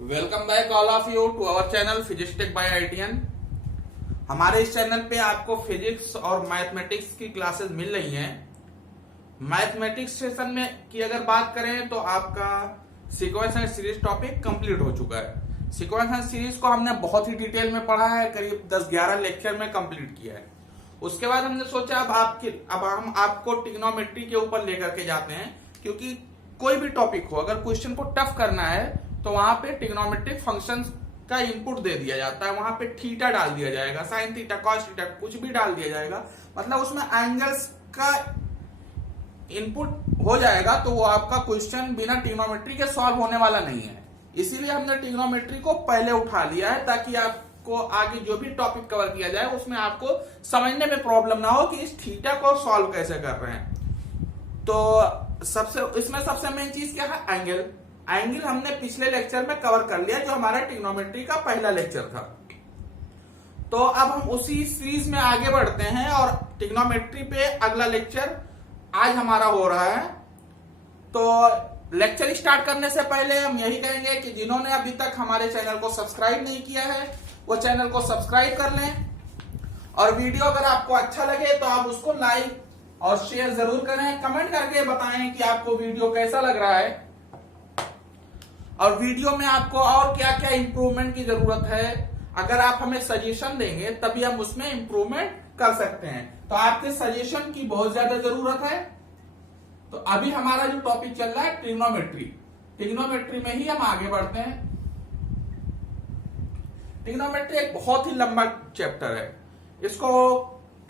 Welcome back all of you to our channel physics tech by ITN. हमारे इस channel पे आपको physics और मैथमेटिक्स की क्लासेस मिल रही हैं। मैथमेटिक्स सेशन में की अगर बात करें तो आपका sequence and series topic complete हो चुका है। सीक्वेंस एंड सीरीज को हमने बहुत ही डिटेल में पढ़ा है, करीब 10-11 लेक्चर में कंप्लीट किया है। उसके बाद हमने सोचा अब हम आपको ट्रिग्नोमेट्री के ऊपर लेकर के जाते हैं, क्योंकि कोई भी टॉपिक हो अगर क्वेश्चन को टफ करना है तो वहां पे ट्रिग्नोमेट्रिक फंक्शंस का इनपुट दे दिया जाता है। वहां पे थीटा डाल दिया जाएगा, साइन थीटा, कॉस थीटा, कुछ भी डाल दिया जाएगा, मतलब उसमें एंगल्स का इनपुट हो जाएगा। तो वो आपका क्वेश्चन बिना ट्रिग्नोमेट्री के सॉल्व होने वाला नहीं है। इसीलिए हमने ट्रिग्नोमेट्री को पहले उठा लिया है, ताकि आपको आगे जो भी टॉपिक कवर किया जाए उसमें आपको समझने में प्रॉब्लम ना हो कि इस थीटा को सॉल्व कैसे कर रहे हैं। तो इसमें सबसे मेन चीज क्या है? एंगल। एंगल हमने पिछले लेक्चर में कवर कर लिया, जो हमारा ट्रिग्नोमेट्री का पहला लेक्चर था। तो अब हम उसी सीरीज में आगे बढ़ते हैं और ट्रिग्नोमेट्री पे अगला लेक्चर आज हमारा हो रहा है। तो लेक्चर स्टार्ट करने से पहले हम यही कहेंगे कि जिन्होंने अभी तक हमारे चैनल को सब्सक्राइब नहीं किया है वो चैनल को सब्सक्राइब कर लें, और वीडियो अगर आपको अच्छा लगे तो आप उसको लाइक और शेयर जरूर करें। कमेंट करके बताएं कि आपको वीडियो कैसा लग रहा है और वीडियो में आपको और क्या क्या इंप्रूवमेंट की जरूरत है। अगर आप हमें सजेशन देंगे तभी हम उसमें इंप्रूवमेंट कर सकते हैं। तो आपके सजेशन की बहुत ज्यादा जरूरत है। तो अभी हमारा जो टॉपिक चल रहा है ट्रिग्नोमेट्री, ट्रिग्नोमेट्री में ही हम आगे बढ़ते हैं। ट्रिग्नोमेट्री एक बहुत ही लंबा चैप्टर है, इसको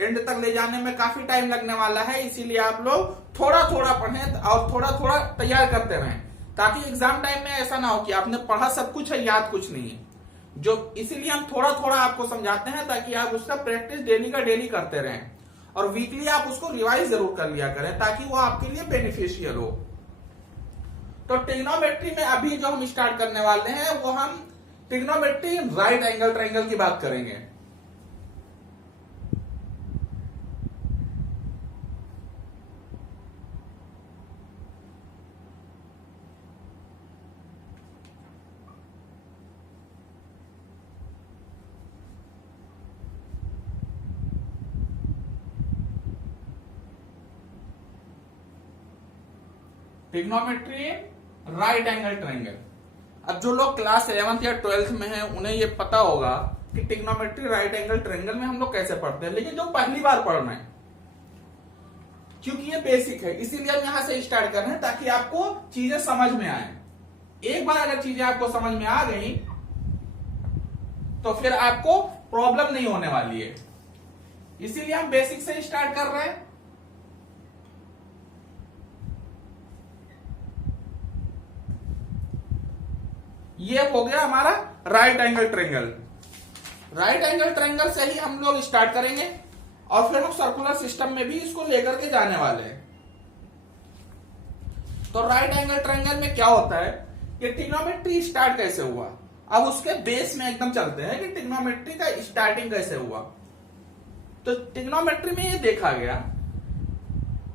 एंड तक ले जाने में काफी टाइम लगने वाला है। इसीलिए आप लोग थोड़ा थोड़ा पढ़ें और थोड़ा थोड़ा तैयार करते रहें, ताकि एग्जाम टाइम में ऐसा ना हो कि आपने पढ़ा सब कुछ है, याद कुछ नहीं है। इसीलिए हम थोड़ा थोड़ा आपको समझाते हैं, ताकि आप उसका प्रैक्टिस डेली का डेली करते रहें और वीकली आप उसको रिवाइज जरूर कर लिया करें, ताकि वो आपके लिए बेनिफिशियल हो। तो ट्रिग्नोमेट्री में अभी जो हम स्टार्ट करने वाले हैं वो हम ट्रिग्नोमेट्री राइट एंगल ट्रायंगल की बात करेंगे। Trigonometry right angle triangle. अब जो लोग क्लास 11th या 12th में हैं उन्हें ये पता होगा कि ट्रिग्नोमेट्री राइट एंगल ट्रायंगल में हम लोग कैसे पढ़ते हैं, लेकिन जो पहली बार पढ़ रहे हैं, क्योंकि ये बेसिक है इसीलिए हम यहां से स्टार्ट कर रहे हैं, ताकि आपको चीजें समझ में आए। एक बार अगर चीजें आपको समझ में आ गई तो फिर आपको प्रॉब्लम नहीं होने वाली है। इसीलिए हम बेसिक से स्टार्ट कर रहे हैं। ये हो गया हमारा right angle triangle. Right angle triangle से ही हम लोग स्टार्ट करेंगे और फिर हम सर्कुलर सिस्टम में भी इसको लेकर के जाने वाले हैं। तो राइट एंगल ट्रायंगल में क्या होता है कि ट्रिग्नोमेट्री स्टार्ट कैसे हुआ। अब उसके बेस में एकदम चलते हैं कि ट्रिग्नोमेट्री का स्टार्टिंग कैसे हुआ। तो ट्रिग्नोमेट्री में ये देखा गया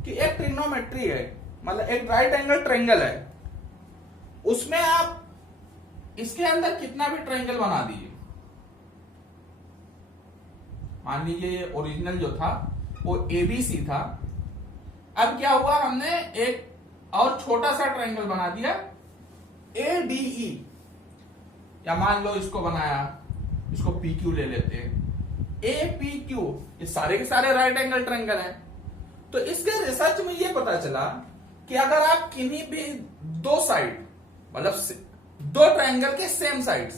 कि एक ट्रिग्नोमेट्री है, मतलब एक राइट एंगल ट्रायंगल है, उसमें आप इसके अंदर कितना भी ट्रायंगल बना दीजिए। मान लीजिए ओरिजिनल जो था वो एबीसी था। अब क्या हुआ, हमने एक और छोटा सा ट्रायंगल बना दिया एडीई, या मान लो इसको बनाया, इसको पीक्यू ले लेते हैं, एपीक्यू। ये सारे के सारे राइट एंगल ट्रायंगल हैं। तो इसके रिसर्च में ये पता चला कि अगर आप किन्हीं भी दो साइड, मतलब दो ट्रायंगल के सेम साइड्स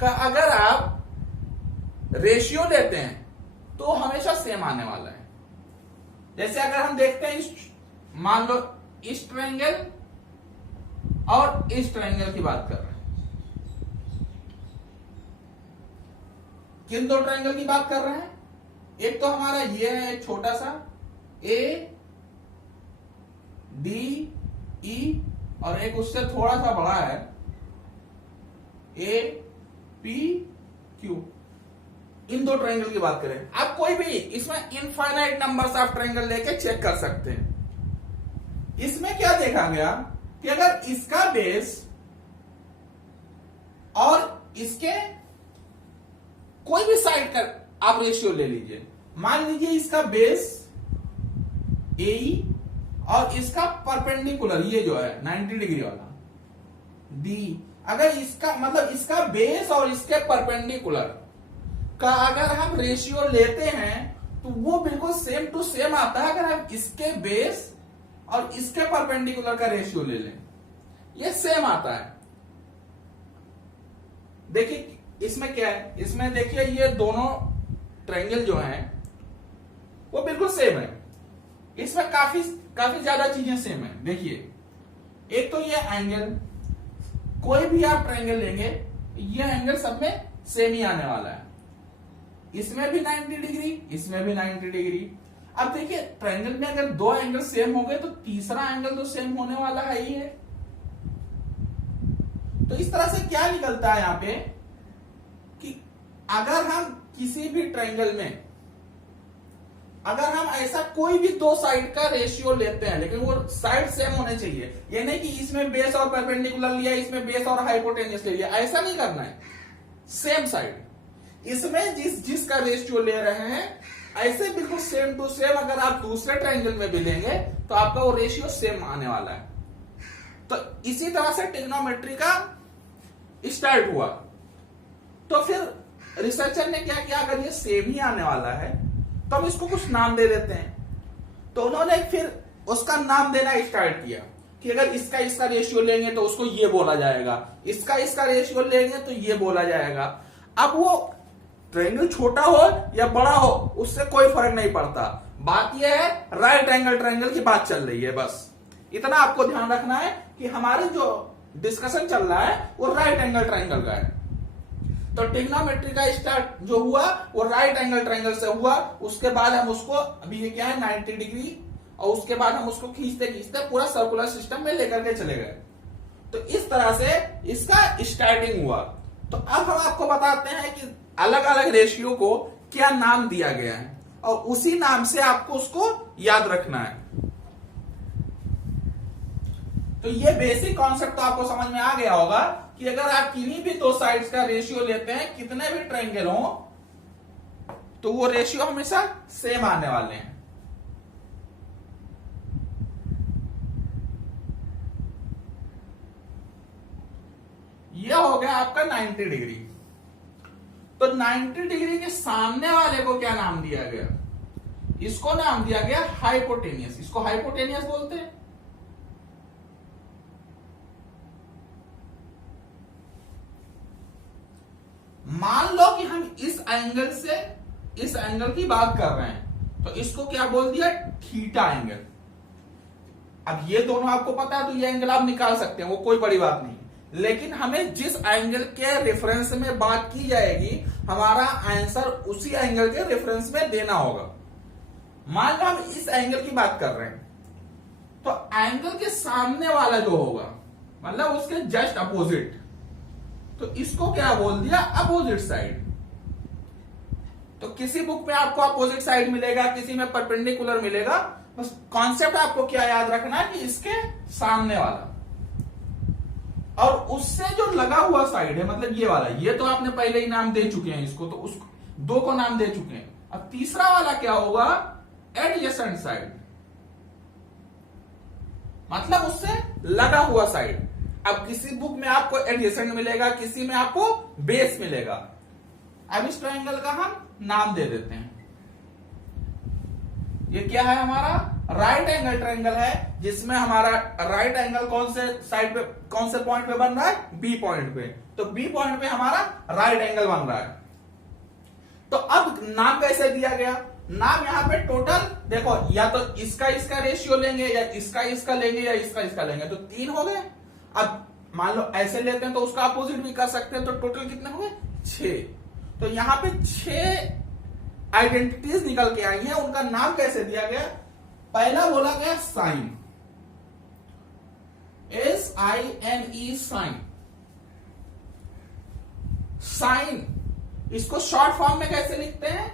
का अगर आप रेशियो लेते हैं तो हमेशा सेम आने वाला है। जैसे अगर हम देखते हैं मान लो इस ट्रायंगल और इस ट्रायंगल की बात कर रहे हैं, किन दो ट्रायंगल की बात कर रहे हैं? एक तो हमारा ये है एक छोटा सा ए डी ई, और एक उससे थोड़ा सा बड़ा है ए पी क्यू। इन दो ट्रायंगल की बात करें, आप कोई भी इसमें इनफाइनाइट नंबर्स ऑफ ट्रायंगल लेके चेक कर सकते हैं। इसमें क्या देखा गया कि अगर इसका बेस इसके कोई भी साइड का आप रेशियो ले लीजिए। मान लीजिए इसका बेस AE और इसका परपेंडिकुलर ये जो है 90 डिग्री वाला डी, अगर इसका मतलब इसका बेस और इसके परपेंडिकुलर का अगर हम रेशियो लेते हैं तो वो बिल्कुल सेम टू सेम आता है। अगर हम इसके बेस और इसके परपेंडिकुलर का रेशियो ले लें, ये सेम आता है। देखिए इसमें क्या है, इसमें देखिए ये दोनों ट्रायंगल जो हैं वो बिल्कुल सेम है। इसमें काफी ज्यादा चीजें सेम है। देखिए एक तो ये एंगल, कोई भी आप ट्रायंगल लेंगे ये एंगल सब में सेम ही आने वाला है। इसमें भी 90 डिग्री, इसमें भी 90 डिग्री। अब देखिए ट्रायंगल में अगर दो एंगल सेम हो गए तो तीसरा एंगल तो सेम होने वाला है ही है। तो इस तरह से क्या निकलता है यहां पे कि अगर हम किसी भी ट्रायंगल में अगर हम ऐसा कोई भी दो साइड का रेशियो लेते हैं, लेकिन वो साइड सेम होने चाहिए। ये नहीं कि इसमें बेस और परपेंडिकुलर लिया, इसमें बेस और हाइपोटेन्यूस ले लिया, ऐसा नहीं करना है। सेम साइड इसमें जिसका रेशियो ले रहे हैं ऐसे बिल्कुल सेम टू सेम अगर आप दूसरे ट्रायंगल में भी लेंगे तो आपका वो रेशियो सेम आने वाला है। तो इसी तरह से ट्रिग्नोमेट्री का स्टार्ट हुआ। तो फिर रिसर्चर ने क्या किया, अगर ये सेम ही आने वाला है तो हम इसको कुछ नाम दे देते हैं। तो उन्होंने फिर उसका नाम देना स्टार्ट किया कि अगर इसका रेशियो लेंगे तो उसको ये बोला जाएगा, इसका रेशियो लेंगे तो ये बोला जाएगा। अब वो ट्रायंगल छोटा हो या बड़ा हो उससे कोई फर्क नहीं पड़ता, बात यह है राइट एंगल ट्रायंगल की बात चल रही है। बस इतना आपको ध्यान रखना है कि हमारे जो डिस्कशन चल रहा है वो राइट एंगल ट्रायंगल का है। तो ट्रिग्नोमेट्री का स्टार्ट जो हुआ वो राइट एंगल ट्रायंगल से हुआ। उसके बाद हम उसको अभी ये क्या है 90 डिग्री, और उसके बाद हम उसको खींचते खींचते पूरा सर्कुलर सिस्टम में लेकर के चले गए। तो इस तरह से इसका स्टार्टिंग हुआ। तो अब हम आपको बताते हैं कि अलग अलग रेशियो को क्या नाम दिया गया है और उसी नाम से आपको उसको याद रखना है। तो ये बेसिक कॉन्सेप्ट तो आपको समझ में आ गया होगा कि अगर आप किन्हीं भी दो साइड्स का रेशियो लेते हैं, कितने भी ट्रायंगल हो, तो वो रेशियो हमेशा सेम आने वाले हैं। ये हो गया आपका 90 डिग्री। तो 90 डिग्री के सामने वाले को क्या नाम दिया गया, इसको नाम दिया गया हाइपोटेनियस। इसको हाइपोटेनियस बोलते हैं। मान लो कि हम इस एंगल से इस एंगल की बात कर रहे हैं तो इसको क्या बोल दिया, थीटा एंगल। अब ये दोनों आपको पता है तो ये एंगल आप निकाल सकते हैं, वो कोई बड़ी बात नहीं। लेकिन हमें जिस एंगल के रेफरेंस में बात की जाएगी हमारा आंसर उसी एंगल के रेफरेंस में देना होगा। मान लो हम इस एंगल की बात कर रहे हैं तो एंगल के सामने वाला जो होगा मतलब उसके जस्ट अपोजिट, तो इसको क्या बोल दिया, अपोजिट साइड। तो किसी बुक में आपको अपोजिट साइड मिलेगा, किसी में परपेंडिकुलर मिलेगा। बस कॉन्सेप्ट आपको क्या याद रखना है कि इसके सामने वाला और उससे जो लगा हुआ साइड है मतलब ये वाला, ये तो आपने पहले ही नाम दे चुके हैं इसको, तो उसको दो को नाम दे चुके हैं। अब तीसरा वाला क्या होगा, एडजेसेंट साइड, मतलब उससे लगा हुआ साइड। अब किसी बुक में आपको एडजेसेंट मिलेगा, किसी में आपको बेस मिलेगा। अब इस ट्रायंगल का हम नाम दे देते हैं। ये क्या है, हमारा राइट एंगल ट्रायंगल है, जिसमें हमारा राइट एंगल कौन से साइड पे, कौन से पॉइंट पे बन रहा है, बी पॉइंट पे। तो बी पॉइंट पे हमारा राइट एंगल बन रहा है। तो अब नाम कैसे दिया गया, नाम यहां पे टोटल देखो, या तो इसका रेशियो लेंगे या इसका लेंगे या इसका लेंगे, तो 3 हो गए। अब मान लो ऐसे लेते हैं तो उसका अपोजिट भी कर सकते हैं, तो टोटल कितने हो गए, 6। तो यहां पे 6 आइडेंटिटीज निकल के आई हैं। उनका नाम कैसे दिया गया, पहला बोला गया साइन, SINE, साइन। साइन इसको शॉर्ट फॉर्म में कैसे लिखते हैं,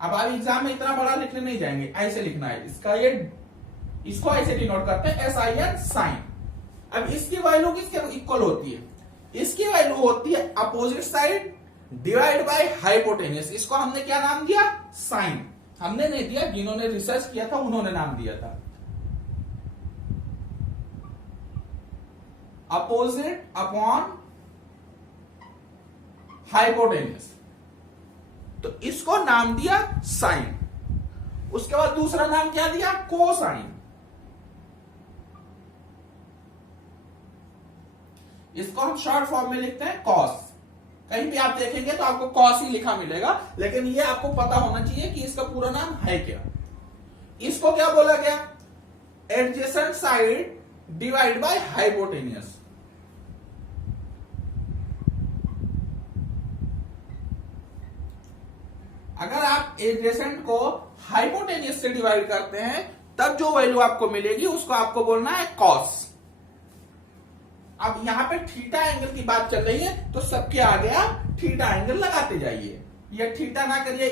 अब आप एग्जाम में इतना बड़ा लिखने नहीं जाएंगे, ऐसे लिखना है। इसको ऐसे डिनोट करते हैं SIN, साइन। अब इसकी वैल्यू किसके इक्वल होती है? इसकी वैल्यू होती है opposite side divide by hypotenuse. इसको हमने क्या नाम दिया? साइन। हमने नहीं दिया, जिन्होंने रिसर्च किया था उन्होंने नाम दिया था। अपोजिट अपॉन हाइपोटेन्यूस, तो इसको नाम दिया साइन। उसके बाद दूसरा नाम क्या दिया? कोसाइन। इसको हम शॉर्ट फॉर्म में लिखते हैं कॉस। कहीं भी आप देखेंगे तो आपको कॉस ही लिखा मिलेगा, लेकिन ये आपको पता होना चाहिए कि इसका पूरा नाम है क्या। इसको क्या बोला गया? Adjacent side divide by hypotenuse. अगर आप एडजेसेंट को हाइपोटेन्यूस से डिवाइड करते हैं तब जो वैल्यू आपको मिलेगी उसको आपको बोलना है कॉस। अब यहां पे थीटा एंगल की बात चल रही है तो सबके आगे आप थीटा एंगल लगाते जाइए। ये थीटा ना करिए,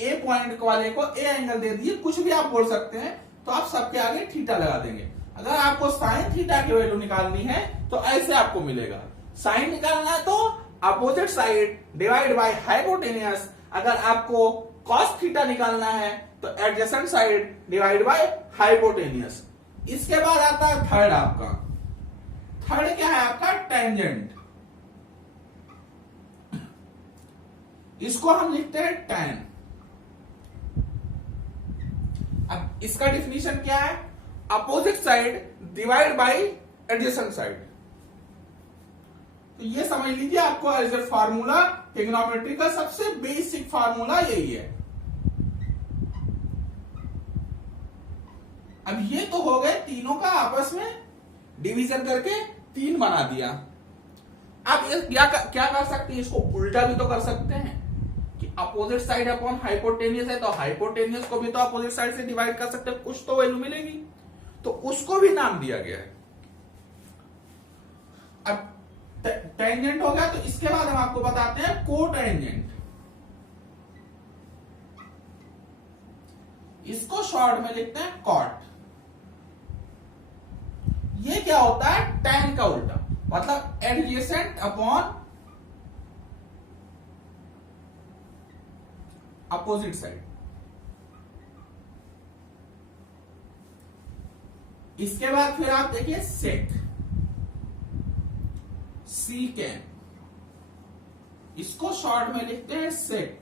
ए पॉइंट वाले को ए एंगल दे दीजिए, कुछ भी आप बोल सकते हैं, तो आप सबके आगे थीटा लगा देंगे। अगर आपको साइन थीटा की वैल्यू निकालनी है तो ऐसे आपको मिलेगा। साइन निकालना है तो opposite side divide by hypotenuse. अगर आपको कॉस थीटा निकालना है तो adjacent side divide by hypotenuse. इसके बाद आता है थर्ड आपका। थर्ड क्या है आपका? टेंजेंट। इसको हम लिखते हैं tan। अब इसका डिफिनीशन क्या है? Opposite side divide by adjacent side. तो ये समझ लीजिए आपको एज ए फार्मूला, ट्रिग्नोमेट्री का सबसे बेसिक फार्मूला यही है। अब ये तो हो गए तीनों का आपस में डिवीजन करके 3 बना दिया। आप ये क्या कर सकते हैं? इसको उल्टा भी तो कर सकते हैं कि अपोजिट साइड अपॉन हाइपोटेन्यूस है तो हाइपोटेन्यूस को भी तो अपोजिट साइड से डिवाइड कर सकते हैं, कुछ तो वैल्यू मिलेगी, तो उसको भी नाम दिया गया है। अब टेंजेंट हो गया, तो इसके बाद हम आपको बताते हैं कोटेंजेंट। इसको शॉर्ट में लिखते हैं कॉट। ये क्या होता है? tan का उल्टा, मतलब एडजेसेंट अपॉन अपोजिट साइड। इसके बाद फिर आप देखिए सेक, सीकेन। इसको शॉर्ट में लिखते हैं सेक।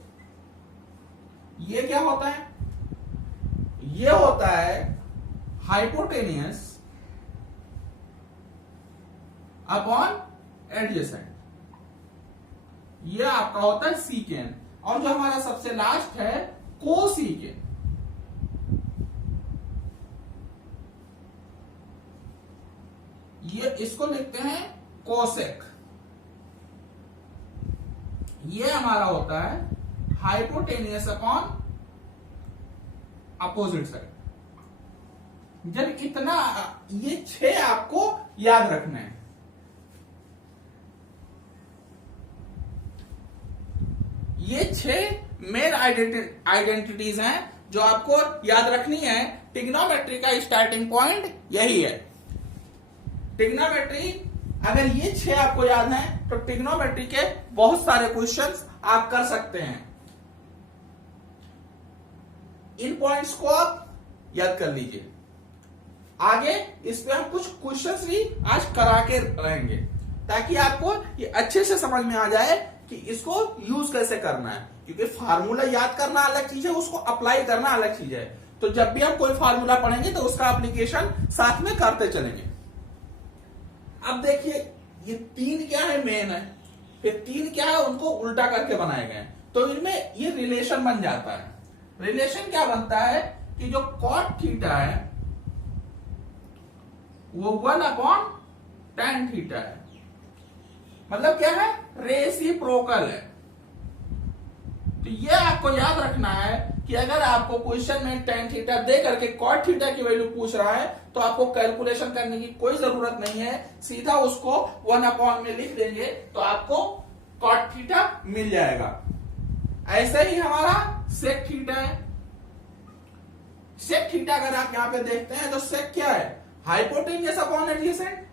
ये क्या होता है? ये होता है हाइपोटेनियस अपॉन एडजेसेंट। ये आपका होता है सीकेन। और जो हमारा सबसे लास्ट है कोसीकेन। ये इसको लिखते हैं कोसेक। ये हमारा होता है हाइपोटेनियस अपॉन अपोजिट साइड। जब इतना, ये 6 आपको याद रखना है। ये 6 मेन आइडेंटिटीज हैं जो आपको याद रखनी है। ट्रिग्नोमेट्री का स्टार्टिंग पॉइंट यही है। ट्रिग्नोमेट्री, अगर ये 6 आपको याद हैं तो ट्रिग्नोमेट्री के बहुत सारे क्वेश्चंस आप कर सकते हैं। इन पॉइंट्स को आप याद कर लीजिए। आगे इस पे हम कुछ क्वेश्चंस भी आज करा के रहेंगे ताकि आपको ये अच्छे से समझ में आ जाए कि इसको यूज कैसे करना है। क्योंकि फार्मूला याद करना अलग चीज है, उसको अप्लाई करना अलग चीज है। तो जब भी हम कोई फार्मूला पढ़ेंगे तो उसका एप्लीकेशन साथ में करते चलेंगे। अब देखिए ये 3 क्या है? मेन है। फिर 3 क्या है? उनको उल्टा करके बनाए गए। तो इनमें ये रिलेशन बन जाता है। रिलेशन क्या बनता है कि जो कॉट थीटा है वो 1/tan थीटा है। मतलब क्या है? रेसिप्रोकल है। तो ये आपको याद रखना है कि अगर आपको क्वेश्चन में tan थीटा दे करके cot थीटा की वैल्यू पूछ रहा है तो आपको कैलकुलेशन करने की कोई जरूरत नहीं है, सीधा उसको 1/, में लिख देंगे तो आपको cot थीटा मिल जाएगा। ऐसे ही हमारा sec थीटा है। sec थीटा अगर आप यहां पे देखते हैं तो sec क्या है? Hypotenuse upon adjacent.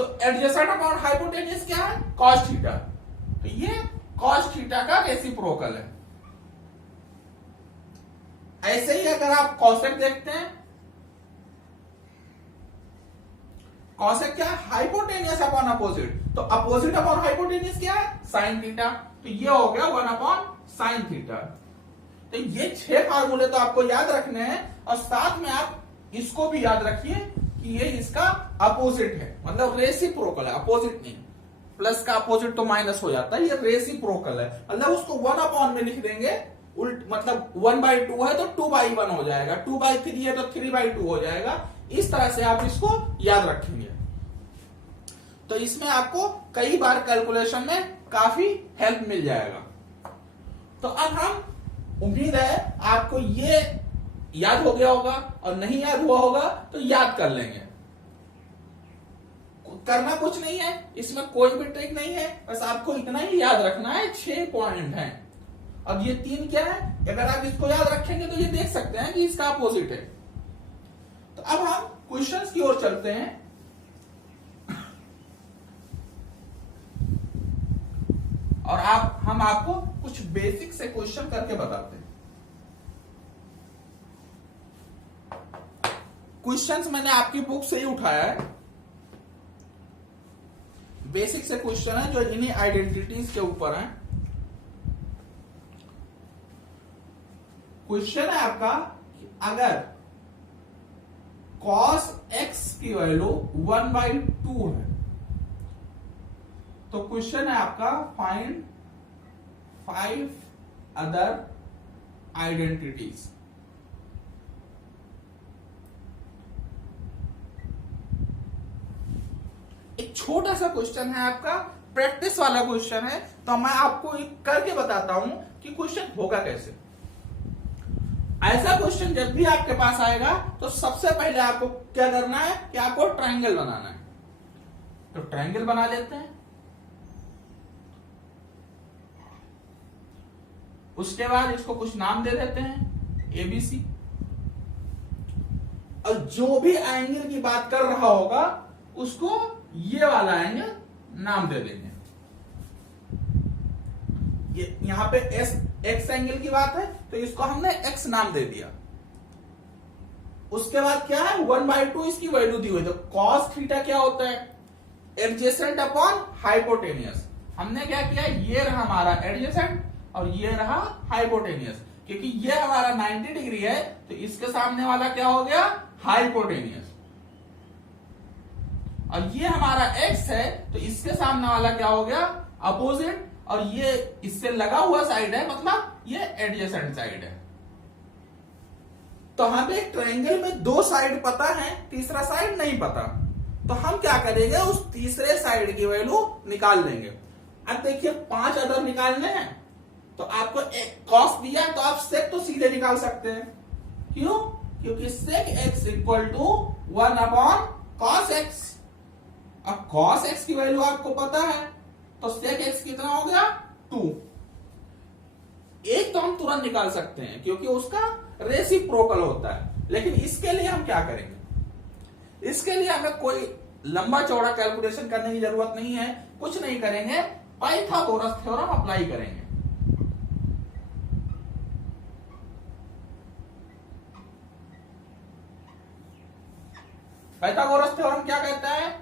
तो एडजेसेंट अपॉन हाइपोटेन्यूज क्या है? Cos theta. तो ये कॉस थीटा का रेसिप्रोकल है। ऐसे ही अगर आप कॉसेक देखते हैं, कॉसेक क्या है? Hypotenuse upon opposite. तो अपोजिट अपॉन हाइपोटेनियस क्या है? Sine theta. तो ये हो गया 1 अपॉन साइन थीटा। तो ये 6 फार्मूले तो आपको याद रखने हैं, और साथ में आप इसको भी याद रखिए कि ये इसका अपोजिट है, मतलब रेसिप्रोकल है, अपोजिट नहीं। प्लस का अपोजिट तो माइनस हो जाता है, ये रेसिप्रोकल है, मतलब उसको 1 अपॉन में लिख देंगे उल्ट, मतलब 1/2 है तो 2/1 हो जाएगा, 2/3 है तो 3/2 हो जाएगा। इस तरह से आप इसको याद रखेंगे, तो इसमें आपको कई बार कैलकुलेशन में काफी हेल्प मिल जाएगा। तो अब हम, उम्मीद है आपको ये याद हो गया होगा, और नहीं याद हुआ होगा तो याद कर लेंगे। करना कुछ नहीं है, इसमें कोई भी ट्रिक नहीं है, बस आपको इतना ही याद रखना है। 6 पॉइंट हैं। अब ये 3 क्या है? अगर आप इसको याद रखेंगे तो ये देख सकते हैं कि इसका अपोजिट है। तो अब हम क्वेश्चंस की ओर चलते हैं। और हम आपको कुछ बेसिक से क्वेश्चन करके बताते हैं। क्वेश्चंस मैंने आपकी बुक से ही उठाया है, बेसिक से क्वेश्चन है जो इन्हीं आइडेंटिटीज के ऊपर है। क्वेश्चन है आपका कि अगर cos x की वैल्यू 1/2 है, तो क्वेश्चन है आपका फाइंड 5 अदर आइडेंटिटीज। एक छोटा सा क्वेश्चन है आपका, प्रैक्टिस वाला क्वेश्चन है, तो मैं आपको एक करके बताता हूं कि क्वेश्चन होगा कैसे। ऐसा क्वेश्चन जब भी आपके पास आएगा तो सबसे पहले आपको क्या करना है कि आपको ट्रायंगल बनाना है। तो ट्रायंगल बना लेते हैं। उसके बाद इसको कुछ नाम दे देते हैं, ABC। और जो भी एंगल की बात कर रहा होगा उसको ये वाला एंगल नाम दे देंगे। ये यहां पे एक्स एंगल की बात है तो इसको हमने एक्स नाम दे दिया। उसके बाद क्या है? 1/2 इसकी वैल्यू दी हुई। तो कॉस थीटा क्या होता है? Adjacent upon hypotenuse. हमने क्या किया? ये रहा हमारा एडजेसेंट और ये रहा हाइपोटेनियस। क्योंकि ये हमारा 90 डिग्री है तो इसके सामने वाला क्या हो गया? हाइपोटेनियस। और ये हमारा एक्स है तो इसके सामने वाला क्या हो गया? अपोजिट। और ये इससे लगा हुआ साइड है, मतलब ये एडजेसेंट साइड है। तो हमें एक ट्रायंगल में 2 साइड पता है, तीसरा साइड नहीं पता। तो हम क्या करेंगे? उस तीसरे साइड की वैल्यू निकाल लेंगे। अब देखिए 5 अदर निकालने हैं, तो आपको कॉस दिया तो आप सेक तो सीधे निकाल सकते हैं। क्यों? क्योंकि sec x equal to 1 upon cos x. अब कॉस एक्स की वैल्यू आपको पता है, तो सेक एक्स कितना हो गया? 2। एक तो हम तुरंत निकाल सकते हैं क्योंकि उसका रेसिप्रोकल होता है, लेकिन इसके लिए हम क्या करेंगे? इसके लिए हमें कोई लंबा चौड़ा कैलकुलेशन करने की जरूरत नहीं है, कुछ नहीं करेंगे, पाइथागोरस थ्योरम अप्लाई करेंगे। पाइथागोरस थ्योरम क्या कहता है?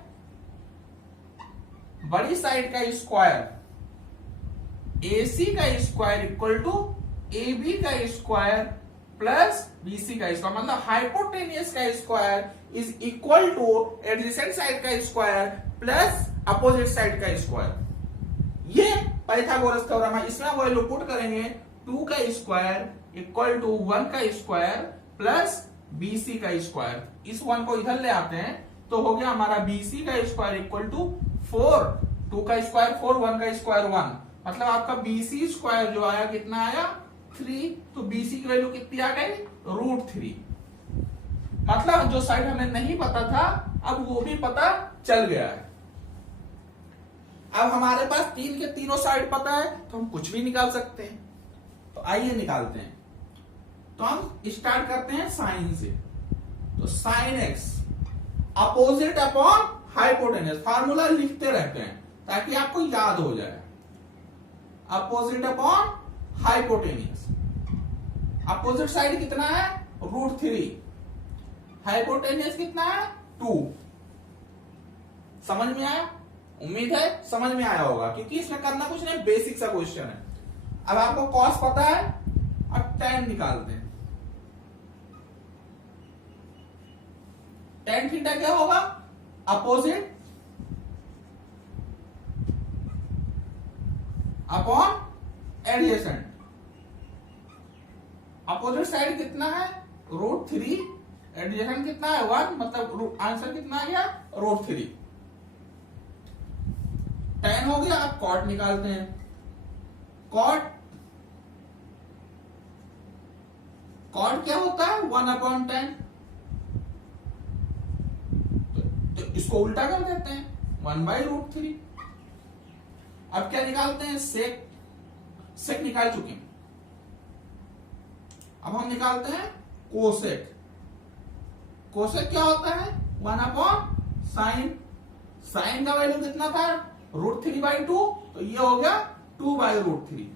बड़ी साइड का स्क्वायर AC का स्क्वायर इक्वल टू AB का स्क्वायर प्लस BC का स्क्वायर, मतलब हाइपोटेनियस का square is equal two adjacent side का स्क्वायर प्लस अपोजिट साइड का स्क्वायर। ये पाइथागोरस थ्योरम है। इसमें वैल्यू पुट करेंगे 2 का स्क्वायर इक्वल टू 1 का स्क्वायर प्लस BC का स्क्वायर। इस 1 को इधर ले आते हैं तो हो गया हमारा BC का स्क्वायर इक्वल टू 4, 2 का स्क्वायर 4, 1 का स्क्वायर 1, मतलब आपका BC स्क्वायर जो आया कितना आया? 3। तो BC की वैल्यू कितनी आ गई? √3। मतलब जो साइड हमें नहीं पता था अब वो भी पता चल गया है। अब हमारे पास 3 के तीनों साइड पता है तो हम कुछ भी निकाल सकते हैं। तो आइए निकालते हैं। तो हम स्टार्ट करते हैं साइन से। तो sine x opposite upon hypotenuse, formula लिखते रहते हैं ताकि आपको याद हो जाए। Opposite upon hypotenuse, opposite side कितना है √3, हाइपोटेनियस कितना है 2। समझ में आया? उम्मीद है समझ में आया होगा, क्योंकि इसमें करना कुछ नहीं, बेसिक सा क्वेश्चन है। अब आपको कॉस पता है, अब tan निकालते हैं। tan थीटा क्या होगा? Opposite upon adjacent. Opposite side कितना है √3, एडजेसेंट कितना है 1, मतलब आंसर कितना आ गया √3। tan हो गया। अब cot निकालते हैं। cot क्या होता है 1/10, तो इसको उल्टा कर देते हैं 1/√3। अब क्या निकालते हैं? सेक निकाल चुके हैं। अब हम निकालते हैं कोसेक। कोसेक क्या होता है 1/sin। साइन का वैल्यू कितना था √3/2, तो ये हो गया 2/√3।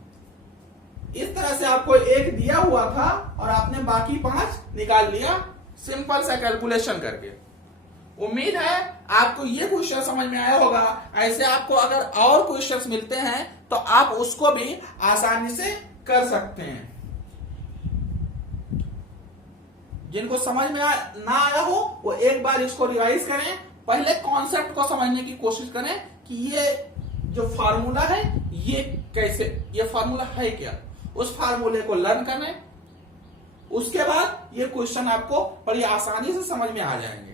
इस तरह से आपको एक दिया हुआ था और आपने बाकी 5 निकाल लिया सिंपल सा कैलकुलेशन करके। उम्मीद है आपको ये क्वेश्चन समझ में आया होगा। ऐसे आपको अगर और क्वेश्चंस मिलते हैं तो आप उसको भी आसानी से कर सकते हैं। जिनको समझ में ना आया हो वो एक बार इसको रिवाइज करें, पहले कॉन्सेप्ट को समझने की कोशिश करें कि ये जो फार्मूला है ये कैसे, ये फार्मूला है क्या, उस फार्मूले को लर्न करें। उसके बाद ये क्वेश्चन आपको बड़ी आसानी से समझ में आ जाएंगे।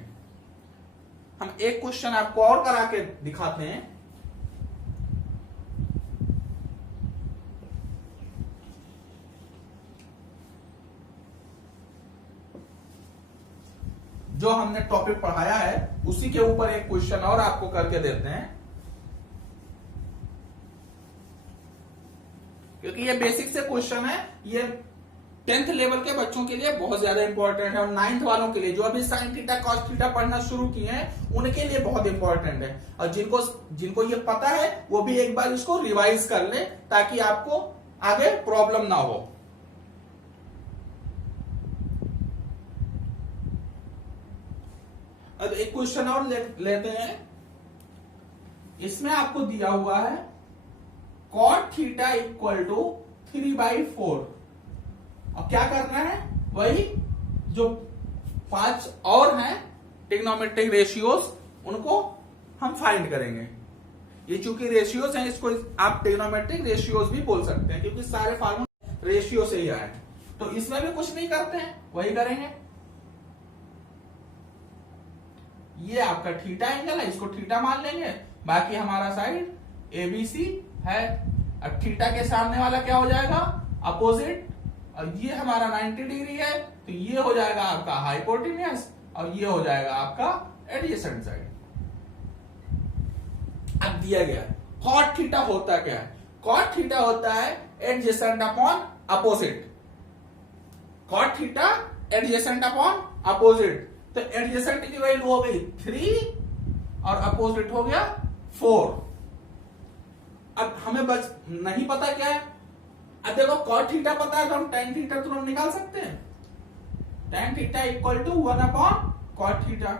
हम एक क्वेश्चन आपको और करा के दिखाते हैं। जो हमने टॉपिक पढ़ाया है उसी के ऊपर एक क्वेश्चन और आपको करके देते हैं, क्योंकि ये बेसिक से क्वेश्चन है। ये 10th लेवल के बच्चों के लिए बहुत ज्यादा इंपॉर्टेंट है और 9th वालों के लिए जो अभी साइन थीटा कॉस थीटा पढ़ना शुरू किए हैं उनके लिए बहुत इंपॉर्टेंट है। और जिनको ये पता है वो भी एक बार इसको रिवाइज कर ले ताकि आपको आगे प्रॉब्लम ना हो। अब एक क्वेश्चन और लेते हैं। इसमें आपको दिया हुआ है cot थीटा इक्वल टू 3/4। अब क्या करना है, वही जो 5 और हैं ट्रिग्नोमेट्रिक रेशियोज उनको हम फाइंड करेंगे। ये चूंकि रेशियोज हैं, इसको आप ट्रिग्नोमेट्रिक रेशियोज भी बोल सकते हैं क्योंकि सारे फार्मूले रेशियो से ही आए। तो इसमें भी कुछ नहीं करते हैं, वही करेंगे। ये आपका थीटा एंगल है, इसको थीटा मान लेंगे। बाकी हमारा साइड ABC है। अब थीटा के सामने वाला क्या हो जाएगा अपोजिट, और ये हमारा 90 डिग्री है तो ये हो जाएगा आपका हाइपोटेनियस और ये हो जाएगा आपका एडजेसेंट साइड। अब दिया गया cot थीटा होता क्या है? cot थीटा होता है adjacent upon opposite. cot theta adjacent upon opposite. तो एडजेसेंट की वैल्यू हो गई 3 और अपोजिट हो गया 4। अब हमें बस नहीं पता क्या है। अब देखो cot थीटा पता है तो हम tan थीटा तुरंत निकाल सकते हैं। tan theta equal to 1/cot theta,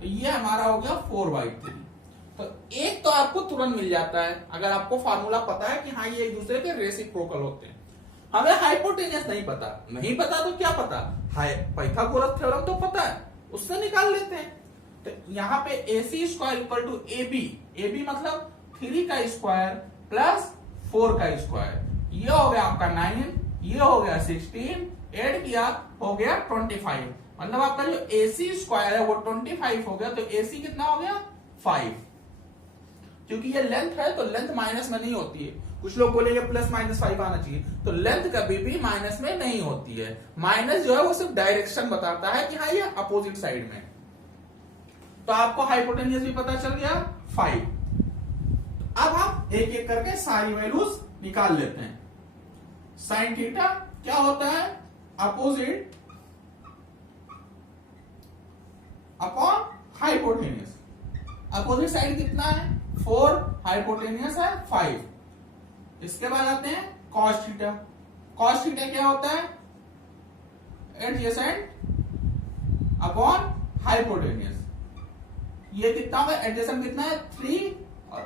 तो ये हमारा हो गया 4/3। तो एक तो आपको तुरंत मिल जाता है अगर आपको फार्मूला पता है कि हाँ ये एक दूसरे के रेसिप्रोकल होते हैं। हमें हाइपोटेनियस नहीं पता तो क्या पता, पाइथागोरस थ्योरम तो पता है, उससे निकाल लेते हैं। तो यहाँ पे AC square equal to AB मतलब 3 का स्क्वायर प्लस 4 का स्क्वायर। ये हो गया आपका 9, ये हो गया 16, ऐड किया हो गया 25। मतलब आपका जो AC स्क्वायर है वो 25 हो गया। तो AC कितना हो गया 5। क्योंकि ये लेंथ है तो लेंथ माइनस में नहीं होती है। कुछ लोग बोलेंगे +-5 आना चाहिए, तो लेंथ कभी भी माइनस में नहीं होती है। माइनस जो है वो सिर्फ डायरेक्शन बताता है कि हाँ ये अपोजिट साइड में। तो आपको हाइपोटेनियस भी पता चल गया 5। अब हम एक एक करके सारी वैल्यूज निकाल लेते हैं। साइन थीटा क्या होता है opposite upon hypotenuse. Opposite side कितना है 4, हाइपोटेनियस है 5। इसके बाद आते हैं कॉस थीटा। कॉस थीटा क्या होता है एडजेसेंट अपॉन हाइपोटेनियस। ये कितना होगा एडजेसेंट कितना है 3 और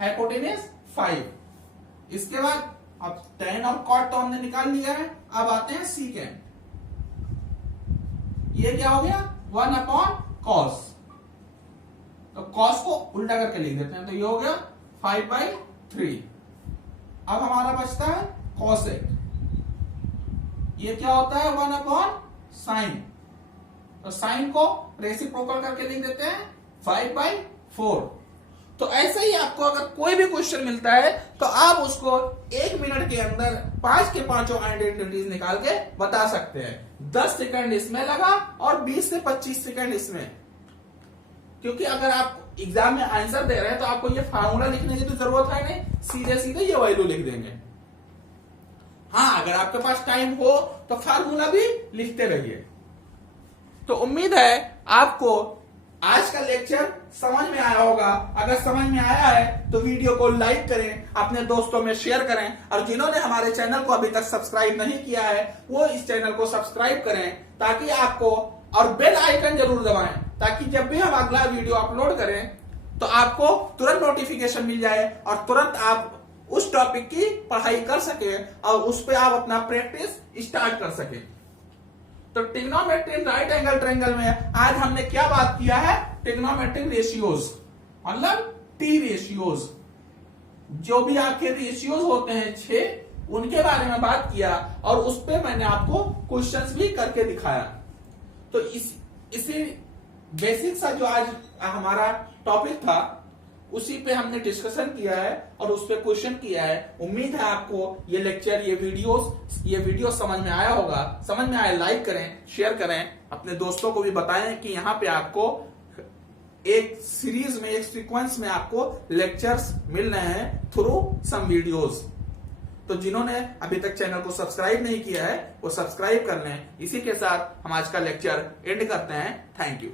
हाइपोटेनियस 5। इसके बाद अब tan और cot तो हमने निकाल लिया है, अब आते हैं सीकेंट। ये क्या हो गया 1 अपॉन कॉस, तो कॉस को उल्टा करके लिख देते हैं, तो ये हो गया 5/3। अब हमारा बचता है कॉसेक, ये क्या होता है 1 अपॉन साइन, तो साइन को रेसिप्रोकल करके लिख देते हैं 5/4। तो ऐसे ही आपको अगर कोई भी क्वेश्चन मिलता है तो आप उसको 1 मिनट के अंदर 5 के 5 आइडेंटिटीज निकाल के बता सकते हैं। 10 सेकंड इसमें लगा और 20 से 25 सेकंड इसमें, क्योंकि अगर आप एग्जाम में आंसर दे रहे हैं तो आपको ये फार्मूला लिखने की तो जरूरत है नहीं, सीधे सीधे ये वैल्यू लिख देंगे। हाँ, अगर आपके पास टाइम हो तो फार्मूला भी लिखते रहिए। तो उम्मीद है आपको आज का लेक्चर समझ में आया होगा। अगर समझ में आया है तो वीडियो को लाइक करें, अपने दोस्तों में शेयर करें, और जिन्होंने हमारे चैनल को अभी तक सब्सक्राइब नहीं किया है वो इस चैनल को सब्सक्राइब करें, ताकि आपको, और बेल आइकन जरूर दबाएं, ताकि जब भी हम अगला वीडियो अपलोड करें तो आपको तुरंत नोटिफिकेशन मिल जाए और तुरंत आप उस टॉपिक की पढ़ाई कर सके और उस पर आप अपना प्रैक्टिस स्टार्ट कर सके। तो ट्रिग्नोमेट्रिक राइट एंगल ट्रायंगल में आज हमने क्या बात किया है, ट्रिग्नोमेट्रिक रेशियोज, मतलब टी रेशियोज, जो भी आपके रेशियोज होते हैं 6, उनके बारे में बात किया, और उस पे मैंने आपको क्वेश्चंस भी करके दिखाया। तो इसी बेसिक सा जो आज हमारा टॉपिक था उसी पे हमने डिस्कशन किया है और उस पे क्वेश्चन किया है। उम्मीद है आपको ये लेक्चर, ये वीडियो समझ में आया होगा। समझ में आया लाइक करें, शेयर करें, अपने दोस्तों को भी बताएं कि यहाँ पे आपको एक सीरीज में, एक सीक्वेंस में आपको लेक्चर्स मिल रहे हैं थ्रू सम वीडियोस। तो जिन्होंने अभी तक चैनल को सब्सक्राइब नहीं किया है वो सब्सक्राइब कर लें। इसी के साथ हम आज का लेक्चर एंड करते हैं। Thank you.